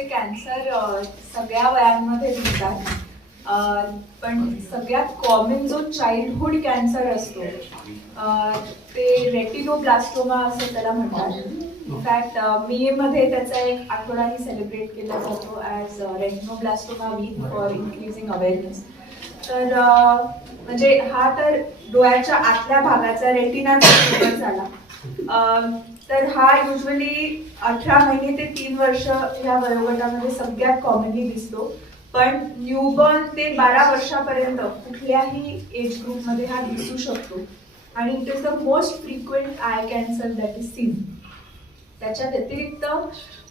डोळ्याचे कॅन्सर सगळ्या वयांमध्ये दिसतात, पण सगळ्यात कॉमन जो चाइल्डहुड कॅन्सर असतो ते रेटिनोब्लास्टोमा असं त्याला म्हणतात. इनफॅक्ट मे मध्ये त्याचा एक आठवडाही सेलिब्रेट केला जातो as retinoblastoma week for increasing awareness. तर म्हणजे हा तर डोळ्याच्या आतल्या भागाचा रेटिनाचा ट्यूमर झाला. तर हा युजली 18 महिने ते 3 वर्ष या वयोगटामध्ये सगळ्यात कॉमनली दिसतो. पण न्यूबॉर्न ते 12 वर्षापर्यंत कुठल्याही एज ग्रुपमध्ये हा दिसू शकतो आणि it is the most frequent I cancer that is seen. त्याच्या व्यतिरिक्त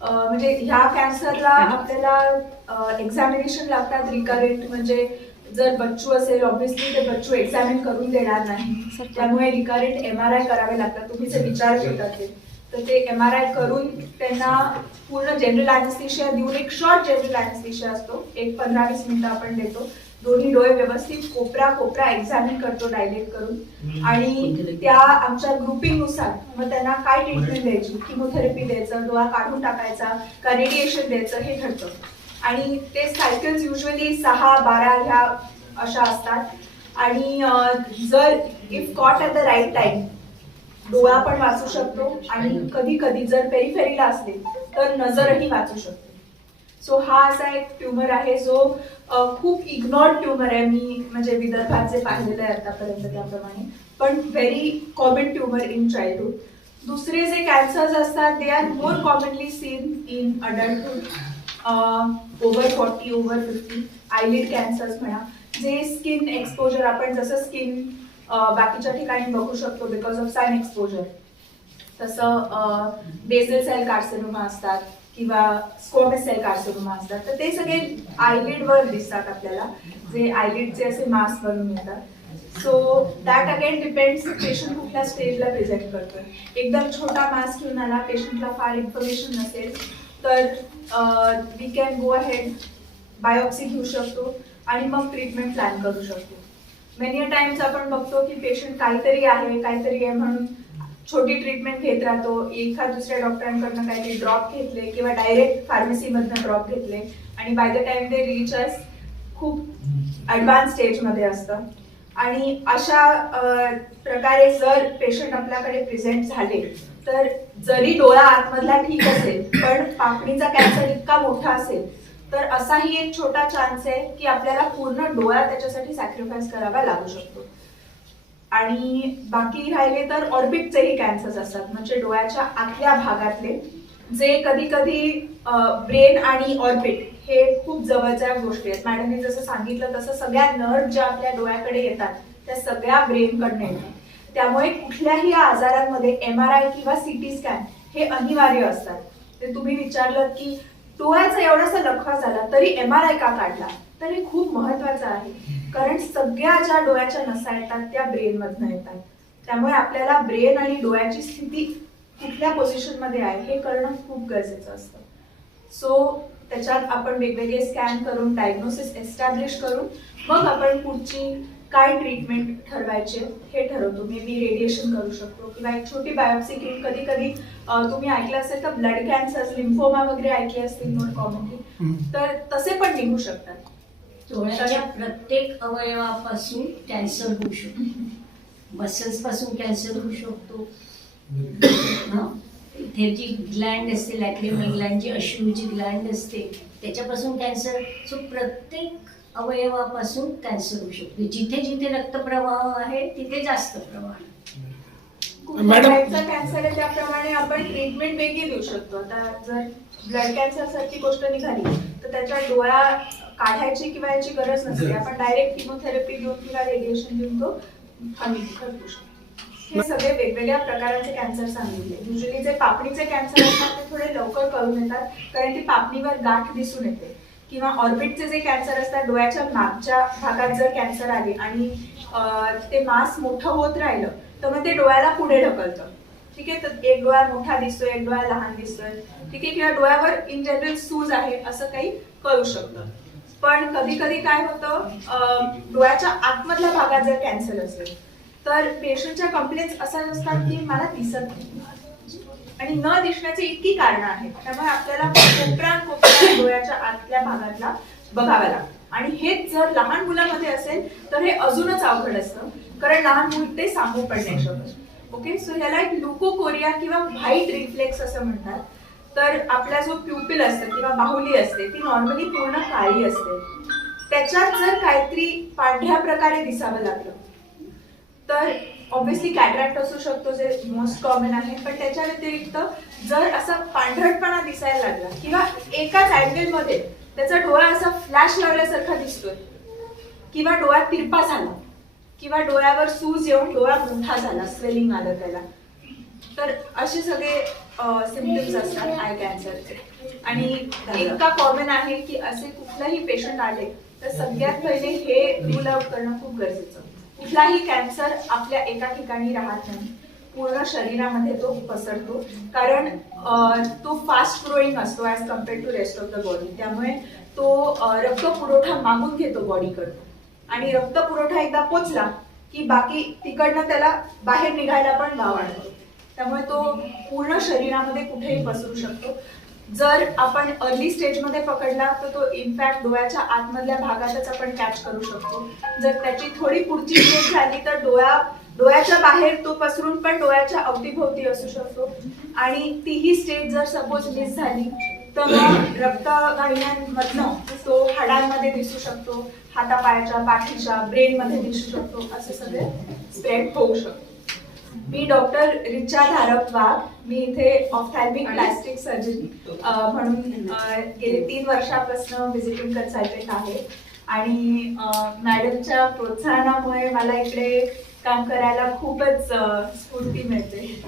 म्हणजे ह्या कॅन्सरला आपल्याला एक्झामिनेशन लागतात रिकरेंट. म्हणजे जर बच्चू असेल ऑब्व्हियसली ते बच्चू एक्झामिन करून देणार नाही, त्यामुळे रिकरेंट MRI करावे लागतात. तुम्ही जे विचारत होतात तर ते MRI करून त्यांना पूर्ण जनरल ॲनेस्थेशिया देऊन, एक शॉर्ट जनरल ॲनेस्थेशिया असतो, एक 15-20 मिनिटं आपण देतो. दोन्ही डोळे व्यवस्थित कोपरा एक्झामिन करतो डायलेट करून आणि त्या आमच्या ग्रुपिंगनुसार मग त्यांना काय ट्रीटमेंट द्यायची, किमोथेरपी द्यायचं, डोळा काढून टाकायचा का रेडिएशन द्यायचं हे ठरतं. आणि ते सायकल्स युजली 6-12 ह्या अशा असतात. आणि जर if caught at the right time डोळा पण वाचू शकतो आणि कधी कधी जर पेरिफेरीला असले तर नजरही वाचू शकतो. सो हा असा एक ट्यूमर आहे जो खूप इग्नोर्ड ट्यूमर आहे. मी म्हणजे विदर्भात जे पाहिलेलं आहे आतापर्यंत त्याप्रमाणे, पण very common tumour in childhood. दुसरे जे कॅन्सर्स असतात they are more commonly seen in adulthood, over 40, over 50. आयलिड cancers म्हणा, जे स्किन एक्सपोजर, आपण जसं स्किन बाकीच्या ठिकाणी बघू शकतो बिकॉज ऑफ सन एक्सपोजर, तसं बेसल सेल कार्सिनोमा असतात किंवा स्क्वॅमस सेल कार्सिनोमा असतात. तर ते सगळे आयलिडवर दिसतात आपल्याला, जे आयलिडचे असे मास बनून येतात. So that again depends patient कुठल्या स्टेजला प्रेझेंट करतोय. एकदम छोटा मास घेऊन आला, पेशंटला फार इन्फॉर्मेशन नसेल तर we can go ahead, biopsy घेऊ शकतो आणि मग ट्रीटमेंट प्लॅन करू शकतो. मेनी टाइम्स आपण बघतो की पेशंट काहीतरी आहे म्हणून छोटी ट्रीटमेंट घेत राहतो, एखाद दुसऱ्या डॉक्टरांकडनं काहीतरी ड्रॉप घेतले किंवा डायरेक्ट फार्मसीमधनं ड्रॉप घेतले आणि by the time they reach अस खूप ॲडव्हान्स स्टेजमध्ये असतं. आणि अशा प्रकारे जर पेशंट आपल्याकडे प्रेझेंट झाले तर जरी डोळा आतमधला ठीक असेल पण पापणीचा कॅन्सर इतका मोठा असेल तर असाही एक छोटा चान्स आहे की आपल्याला पूर्ण डोळा त्याच्यासाठी सॅक्रिफाईस करावा लागू शकतो. आणि बाकी राहिले तर ऑर्बिटचेही कॅन्सर्स असतात, म्हणजे डोळ्याच्या आतल्या भागातले, जे कधी कधी ब्रेन आणि ऑर्बिट हे खूप जवळच्या गोष्टी आहेत. मॅडमने जसं सांगितलं तसं सगळ्या नर्व ज्या आपल्या डोळ्याकडे येतात त्या सगळ्या ब्रेनकडनं येतात. त्यामुळे कुठल्याही आजारांमध्ये MRI किंवा CT स्कॅन हे अनिवार्य असतात. ते तुम्ही विचारलं की डोळ्याचा एवढासा लखवा झाला तरी MRI का काढला, तर हे खूप महत्वाचं आहे. कारण सगळ्या ज्या डोळ्याच्या नसा येतात त्या ब्रेनमधनं येतात. त्यामुळे आपल्याला ब्रेन आणि डोळ्याची स्थिती कुठल्या पोझिशनमध्ये आहे हे करणं खूप गरजेचं असतं. सो त्याच्यात आपण वेगवेगळे स्कॅन करून डायग्नोसिस एस्टॅब्लिश करून मग आपण पुढची काय ट्रीटमेंट ठरवायचे हे ठरवतो. मे बी रेडिएशन करू शकतो किंवा एक छोटी बायोप्सी घेऊन, कधी कधी तुम्ही ऐकलं असेल तर ब्लड कॅन्सर, लिम्फोमा वगैरे ऐकले असतील मोर कॉमनली, तर तसे पण निघू शकतात. डोळ्याच्या प्रत्येक अवयवापासून कॅन्सर होऊ शकतो. मसल्स पासून कॅन्सर होऊ शकतो. इथे जी ग्लँड असते, लॅक्रिमल ग्लँड, जी अश्रूची ग्लँड असते, त्याच्यापासून कॅन्सर. सो प्रत्येक अवयवापासून कॅन्सर होऊ शकतो. जिथे जिथे रक्तप्रवाह आहे तिथे जास्त प्रवाह. कुठल्या कॅन्सर आहे त्याप्रमाणे आपण ट्रीटमेंट वेगळी देऊ शकतो. आता जर ब्लड कॅन्सर सारखी गोष्ट निघाली तर त्याच्या डोळा काढायची किंवा याची गरज नसते. आपण डायरेक्ट किमोथेरपी देऊन किंवा रेडिएशन देऊन तो कमी करू शकतो. हे सगळे वेगवेगळ्या प्रकाराचे कॅन्सर सांगितले. युजली जे पापणीचे कॅन्सर असतात ते थोडे लवकर कळून येतात कारण ती पापणीवर गाठ दिसून येते. किंवा ऑर्बिटचे जे कॅन्सर असतात, डोळ्याच्या मागच्या भागात जर कॅन्सर आले आणि ते मास मोठं होत राहिलं तर मग ते डोळ्याला पुढे ढकलतं. ठीक आहे, तर एक डोळा मोठा दिसतोय, एक डोळा लहान दिसतोय, ठीक आहे, किंवा डोळ्यावर इन जनरल सूज आहे असं काही कळू शकतं. पण कधी कधी काय होतं, डोळ्याच्या आतमधल्या भागात जर कॅन्सर असेल तर पेशंटच्या कंप्लेंट्स अशा असतात की मला दिसत नाही आणि न दिसण्याची इतकी कारणं आहेत. त्यामुळे आपल्याला कोपरा डोळ्याच्या आतल्या भागातला बघावा लागतो. आणि हेच जर लहान मुलामध्ये असेल तर हे अजूनच अवघड असतं, कारण लहान मूल ते सांगू पण नाही शकत. ओके, सो ह्याला एक ल्युकोकोरिया किंवा व्हाईट रिफ्लेक्स असं म्हणतात. तर आपला जो प्युपिल असतं किंवा बाहुली असते ती नॉर्मली पूर्ण काळी असते, त्याच्यात जर काहीतरी पांढऱ्या प्रकारे दिसावं लागलं तर ऑब्व्हियसली कॅटरॅक्ट असू शकतो, जे मोस्ट कॉमन आहे. पण त्याच्या व्यतिरिक्त जर असा पांढरटपणा दिसायला लागला किंवा एकाच अँगल मध्ये त्याचा डोळा असा फ्लॅश लावल्यासारखा दिसतोय, किंवा डोळा तिरपा झाला, किंवा डोळ्यावर सूज येऊन डोळा मोठा झाला, स्वेलिंग आलं त्याला, तर असे सगळे सिम्पटम्स असतात आय कॅन्सरचे. आणि इतका कॉमन आहे की असे कुठलाही पेशंट आले तर सगळ्यात पहिले हे रूल आउट करणं खूप गरजेचं. कुठलाही कॅन्सर आपल्या एका ठिकाणी राहत नाही, पूर्ण शरीरामध्ये तो पसरतो, कारण तो फास्ट ग्रोईंग असतो as compared to rest of the body. त्यामुळे तो रक्त पुरवठा मागून घेतो बॉडीकडून, आणि रक्त पुरवठा एकदा पोचला की बाकी तिकडनं त्याला बाहेर निघायला पण वाव वाढतो. त्यामुळे तो पूर्ण शरीरामध्ये कुठेही पसरू शकतो. जर आपण अर्ली स्टेजमध्ये पकडला तर तो इनफॅक्ट डोळ्याच्या आतमधल्या भागातच आपण कॅच करू शकतो. जर त्याची थोडी पुढची स्टेज झाली तर डोळ्याच्या बाहेर तो पसरून पण डोळ्याच्या अवतीभोवती असू शकतो. आणि तीही स्टेज जर सपोज मिस झाली तर मग रक्तवाहिन्यांमधनं तो हाडांमध्ये दिसू शकतो, हातापायाच्या, पाठीच्या, ब्रेनमध्ये दिसू शकतो, असे सगळे स्प्रेड होऊ शकतो. मी डॉक्टर रिचा धारक वाघ, मी इथे ऑफ्थॅल्मिक प्लास्टिक सर्जन म्हणून गेले 3 वर्षापासून व्हिजिटिंग कन्सल्टंट आहे. आणि मॅडमच्या प्रोत्साहनामुळे मला इकडे काम करायला खूपच स्फूर्ती मिळते.